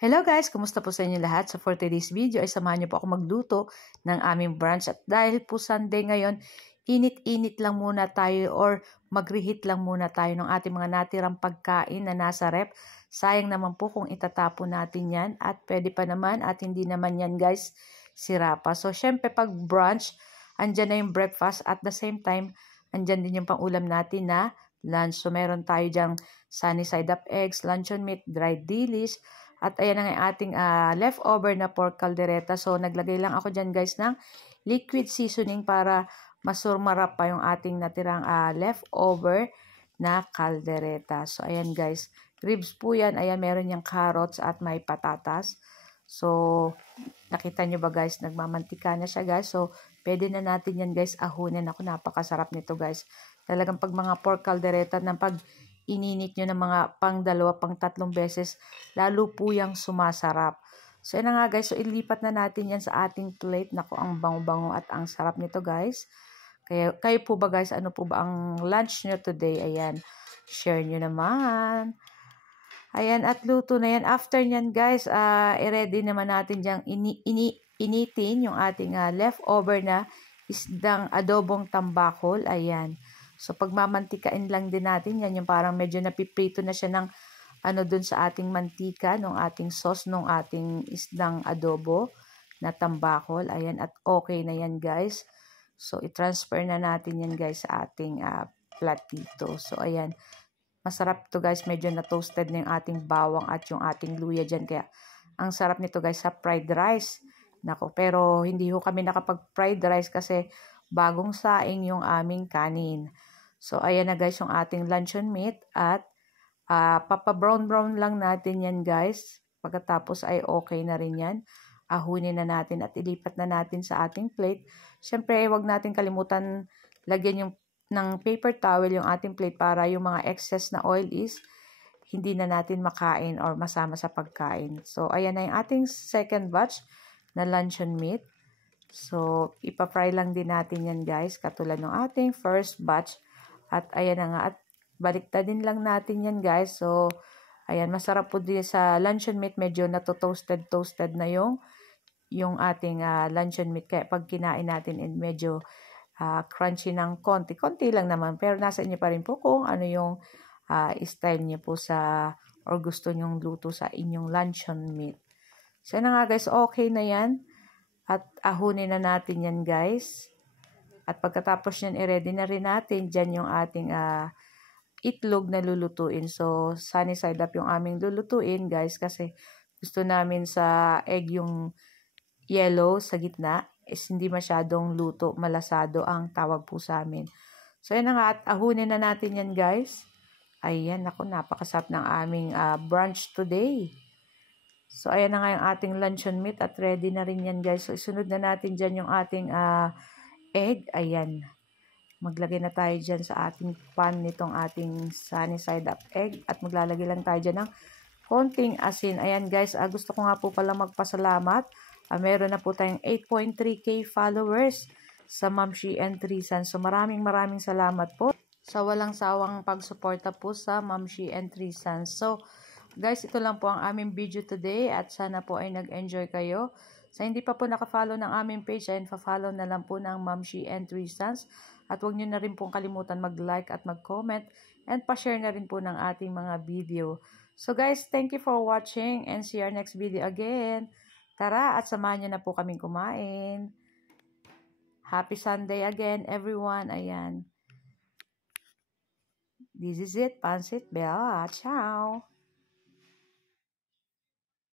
Hello guys! Kumusta po sa inyo lahat? So for today's video ay samahan niyo po ako magluto ng aming brunch. At dahil po Sunday ngayon, init-init lang muna tayo or mag-reheat lang muna tayo ng ating mga natirang pagkain na nasa rep. Sayang naman po kung itatapon natin yan at pwede pa naman at hindi naman yan guys sira pa. So syempre pag brunch, andyan na yung breakfast at the same time, andyan din yung pang-ulam natin na lunch. So meron tayo dyang sunny side up eggs, luncheon meat, dried dilis. At ayan ang ating leftover na pork caldereta. So, naglagay lang ako dyan guys ng liquid seasoning para masurmarap pa yung ating natirang leftover na caldereta. So, ayan guys. Ribs po yan. Ayan, meron yung carrots at may patatas. So, nakita nyo ba guys? Nagmamantika na siya guys. So, pwede na natin yan guys ahunin. Ako, napakasarap nito guys. Talagang pag mga pork caldereta ng pag ininit nyo ng mga pang 2, pang 3 beses, lalo po yung sumasarap. So, yun na nga guys. So, ilipat na natin yan sa ating plate. Naku, ang bango-bango at ang sarap nito guys. Kayo po ba guys, ano po ba ang lunch nyo today? Ayan, share nyo naman. Ayan, at luto na yan. After nyan guys, i-ready naman natin dyang initin yung ating leftover na isdang adobong tambakol. Ayan. So, pagmamantikain lang din natin yan, yung parang medyo napiprito na siya ng ano dun sa ating mantika, nung ating sauce, nung ating isdang adobo na tambakol. Ayan, at okay na yan guys. So, i-transfer na natin yan guys sa ating platito. So, ayan. Masarap to guys, medyo na-toasted na yung ating bawang at yung ating luya dyan. Kaya, ang sarap nito guys sa fried rice. Nako, pero hindi ho kami nakapag-fried rice kasi bagong saing yung aming kanin. So, ayan na guys yung ating luncheon meat at papa-brown-brown lang natin yan guys. Pagkatapos ay okay na rin yan. Ahunin na natin at ilipat na natin sa ating plate. Siyempre, wag natin kalimutan lagyan yung ng paper towel yung ating plate para yung mga excess na oil is hindi na natin makain or masama sa pagkain. So, ayan na yung ating second batch na luncheon meat. So, ipa-fry lang din natin yan guys, katulad ng ating first batch. At ayan na nga, at baliktadin lang natin yan guys. So, ayan, masarap po din sa luncheon meat, medyo toasted na yung ating luncheon meat. Kaya pag kinain natin, medyo crunchy ng konti lang naman. Pero nasa inyo pa rin po kung ano yung style niyo po sa, or gusto nyong luto sa inyong luncheon meat. So, ayan na nga guys, okay na yan. At ahunin na natin yan guys. At pagkatapos yan, i-ready na rin natin dyan yung ating itlog na lulutuin. So, sunny side up yung aming lulutuin guys kasi gusto namin sa egg yung yellow sa gitna is hindi masyadong luto, malasado ang tawag po sa amin. So, yan na nga at ahunin na natin yan guys. Ayan, ako napakasarap ng aming brunch today. So, ayan na nga yung ating luncheon meat at ready na rin yan guys. So, isunod na natin dyan yung ating egg. Ayan. Maglagay na tayo dyan sa ating pan nitong ating sunny side up egg. At maglalagay lang tayo dyan ng konting asin. Ayan guys, gusto ko nga po pala magpasalamat. Meron na po tayong 8.3K followers sa Ma'am She and 3 Sons. So maraming salamat po sa walang sawang pagsuporta po sa Ma'am She and 3 Sons. So guys, ito lang po ang aming video today at sana po ay nag-enjoy kayo. Sa hindi pa po naka-follow ng aming page, ay pa-follow na lang po ng Ma'am She and 3 Sons. At huwag nyo na rin pong kalimutan mag-like at mag-comment and pa-share na rin po ng ating mga video. So guys, thank you for watching and see our next video again. Tara at samahan nyo na po kaming kumain. Happy Sunday again everyone. Ayan. This is it. Pansit Bella. Ciao.